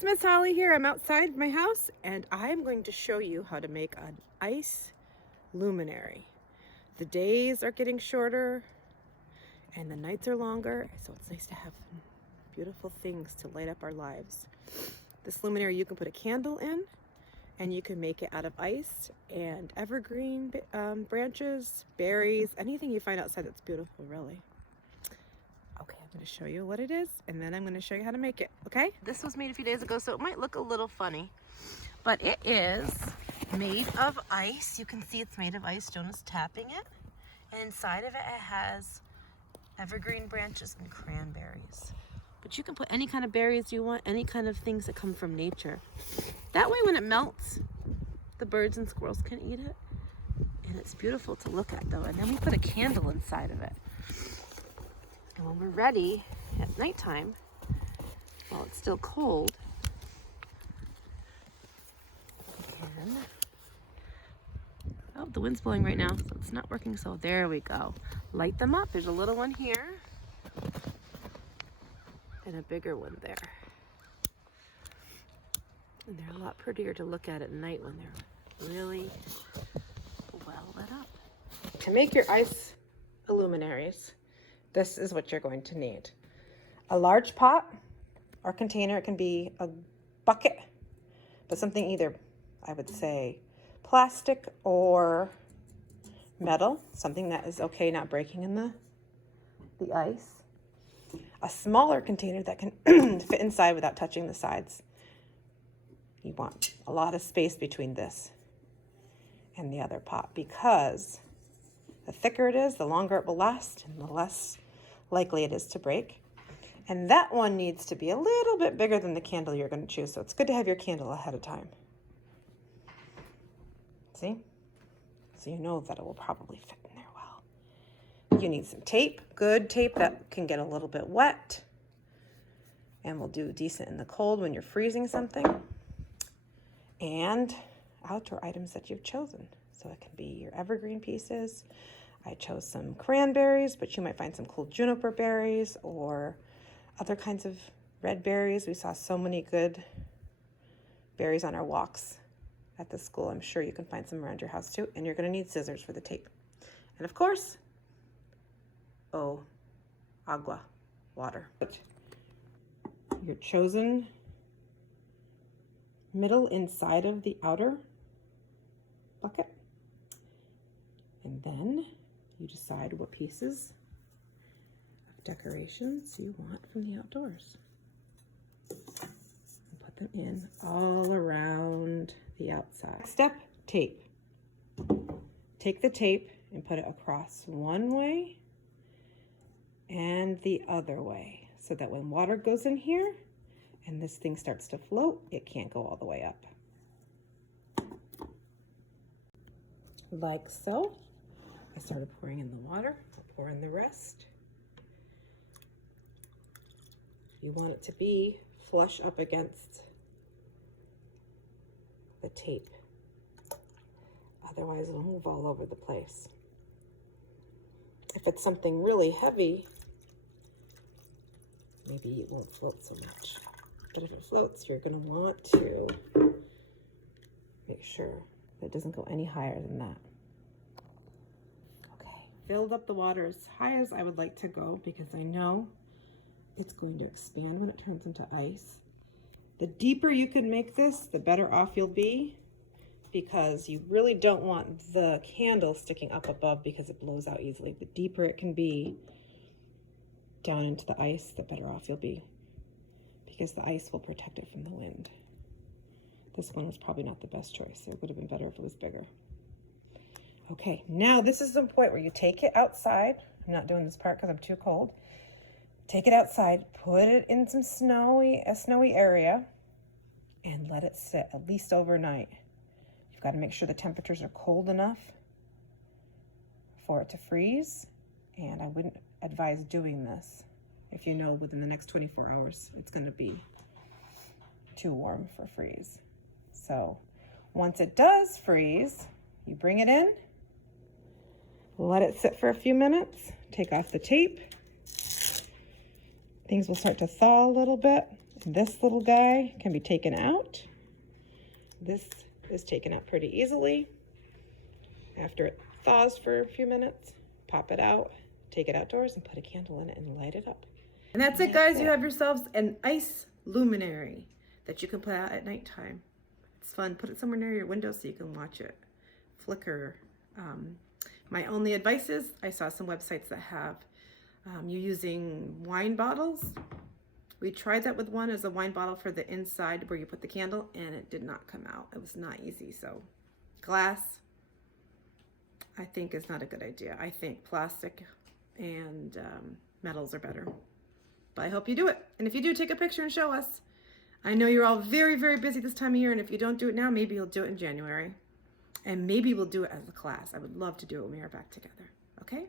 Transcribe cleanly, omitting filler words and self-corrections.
it's Miss Holly here. I'm outside my house and I'm going to show you how to make an ice luminary. The days are getting shorter and the nights are longer, so it's nice to have some beautiful things to light up our lives. This luminary you can put a candle in, and you can make it out of ice and evergreen branches, berries, anything you find outside that's beautiful, really. Okay, I'm going to show you what it is, and then I'm going to show you how to make it, okay? This was made a few days ago, so it might look a little funny, but it is made of ice. You can see it's made of ice. Jonah's tapping it, and inside of it, it has evergreen branches and cranberries. But you can put any kind of berries you want, any kind of things that come from nature. That way when it melts, the birds and squirrels can eat it. And it's beautiful to look at though. And then we put a candle inside of it. And when we're ready at nighttime, while it's still cold, and, oh, the wind's blowing right now, so it's not working. So there we go. Light them up. There's a little one here and a bigger one there. And they're a lot prettier to look at night when they're really well lit up. To make your ice luminaries, this is what you're going to need. A large pot or container. It can be a bucket, but something either, I would say, plastic or metal, something that is okay not breaking in the ice. A smaller container that can fit inside without touching the sides. You want a lot of space between this and the other pot, because the thicker it is, the longer it will last and the less likely it is to break. And that one needs to be a little bit bigger than the candle you're going to choose, so it's good to have your candle ahead of time. See? So you know that it will probably fit in there well. You need some tape, good tape that can get a little bit wet and will do decent in the cold when you're freezing something. And outdoor items that you've chosen. So it can be your evergreen pieces. I chose some cranberries, but you might find some cool juniper berries or other kinds of red berries. We saw so many good berries on our walks at the school. I'm sure you can find some around your house too. And you're going to need scissors for the tape. And of course, agua, water. Your chosen middle inside of the outer bucket. And then you decide what pieces of decorations you want from the outdoors. And put them in all around the outside. Step, tape. Take the tape and put it across one way and the other way, so that when water goes in here and this thing starts to float, it can't go all the way up. Like so. I started pouring in the water. I'll pour in the rest. You want it to be flush up against the tape. Otherwise it'll move all over the place. If it's something really heavy, maybe it won't float so much. But if it floats, you're going to want to make sure that it doesn't go any higher than that. Okay, filled up the water as high as I would like to go, because I know it's going to expand when it turns into ice. The deeper you can make this, the better off you'll be, because you really don't want the candle sticking up above because it blows out easily. The deeper it can be down into the ice, the better off you'll be, because the ice will protect it from the wind. This one was probably not the best choice. It would have been better if it was bigger. Okay, now this is the point where you take it outside. I'm not doing this part because I'm too cold. Take it outside, put it in some a snowy area, and let it sit at least overnight. You've got to make sure the temperatures are cold enough for it to freeze, and I wouldn't advise doing this if you know within the next 24 hours it's going to be too warm for freeze. So once it does freeze, you bring it in, let it sit for a few minutes, take off the tape. Things will start to thaw a little bit, This little guy can be taken out. This is taken out pretty easily. After it thaws for a few minutes, pop it out, take it outdoors and put a candle in it and light it up. And that's it, guys. You have yourselves an ice luminary that you can put out at nighttime. It's fun. Put it somewhere near your window so you can watch it flicker. My only advice is, I saw some websites that have you using wine bottles. We tried that with one as a wine bottle for the inside where you put the candle, and it did not come out. It was not easy. So glass, I think, is not a good idea. I think plastic and metals are better. But I hope you do it. And if you do, take a picture and show us. I know you're all very, very busy this time of year, and if you don't do it now, maybe you'll do it in January. And maybe we'll do it as a class. I would love to do it when we are back together. Okay?